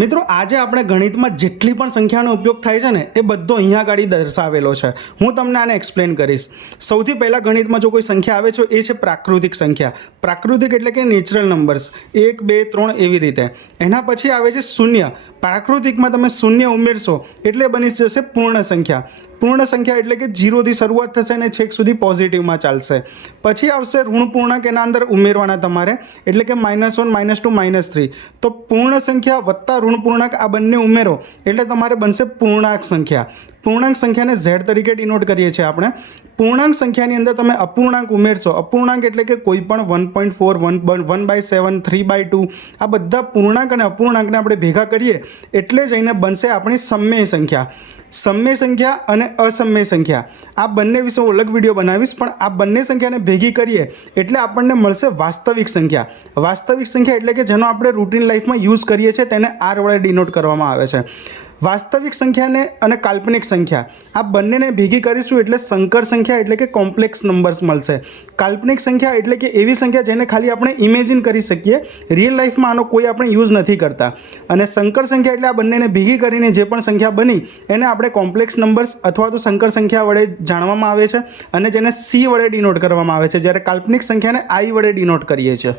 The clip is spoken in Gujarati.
મિત્રો આજે આપણે ગણિતમાં જેટલી પણ સંખ્યાનો ઉપયોગ થાય છે ને એ બધો અહીંયા આગળ દર્શાવેલો છે. હું તમને આને એક્સપ્લેન કરીશ. સૌથી પહેલાં ગણિતમાં જો કોઈ સંખ્યા આવે છે એ છે પ્રાકૃતિક સંખ્યા. પ્રાકૃતિક એટલે કે નેચરલ નંબર્સ 1, 2, 3 એવી રીતે. એના પછી આવે છે શૂન્ય. પ્રાકૃતિકમાં તમે શૂન્ય ઉમેરશો એટલે બની જશે પૂર્ણ સંખ્યા. પૂર્ણ સંખ્યા એટલે કે 0થી શરૂઆત થશે અને છેક સુધી પોઝિટિવમાં ચાલશે. પછી આવશે ઋણ પૂર્ણાંક, એના અંદર ઉમેરવાના તમારે, એટલે કે -1, -2, -3. તો પૂર્ણ સંખ્યા વત્તા ઋણ પૂર્ણાંક આ બંને ઉમેરો એટલે તમારે બનશે પૂર્ણાંક સંખ્યા. પૂર્ણાંક સંખ્યાને Z તરીકે ડિનોટ કરીએ છીએ આપણે. પૂર્ણાંક સંખ્યાની અંદર તમે અપૂર્ણાંક ઉમેરશો. અપૂર્ણાંક એટલે કે કોઈ પણ 1.4, 1/7, 3/2 આ બધા પૂર્ણાંક અને અપૂર્ણાંકને આપણે ભેગા કરીએ એટલે જઈને બનશે આપણી સમમેય સંખ્યા. સમમેય સંખ્યા અને અસમમેય સંખ્યા આ બંને વિશે હું અલગ વિડીયો બનાવીશ, પણ આ બંને સંખ્યાને ભેગી કરીએ એટલે આપણને મળશે વાસ્તવિક સંખ્યા. વાસ્તવિક સંખ્યા એટલે કે જેનો આપણે રૂટીન લાઈફમાં યુઝ કરીએ છીએ તેને R વડે ડિનોટ કરવામાં આવે છે. વાસ્તવિક સંખ્યાને અને કાલ્પનિક સંખ્યા આ બંનેને ભેગી કરીશું એટલે સંકર સંખ્યા એટલે કે કોમ્પ્લેક્સ નંબર્સ મળશે. કાલ્પનિક સંખ્યા એટલે કે એવી સંખ્યા જેને ખાલી આપણે ઇમેજિન કરી શકીએ, રિયલ લાઈફમાં આનો કોઈ આપણે યુઝ નથી કરતા. અને સંકર સંખ્યા એટલે આ બંનેને ભેગી કરીને જે પણ સંખ્યા બની એને આપણે કોમ્પ્લેક્સ નંબર્સ અથવા તો સંકર સંખ્યા વડે જાણવામાં આવે છે અને જેને C વડે ડિનોટ કરવામાં આવે છે, જ્યારે કાલ્પનિક સંખ્યાને I વડે ડિનોટ કરીએ છીએ.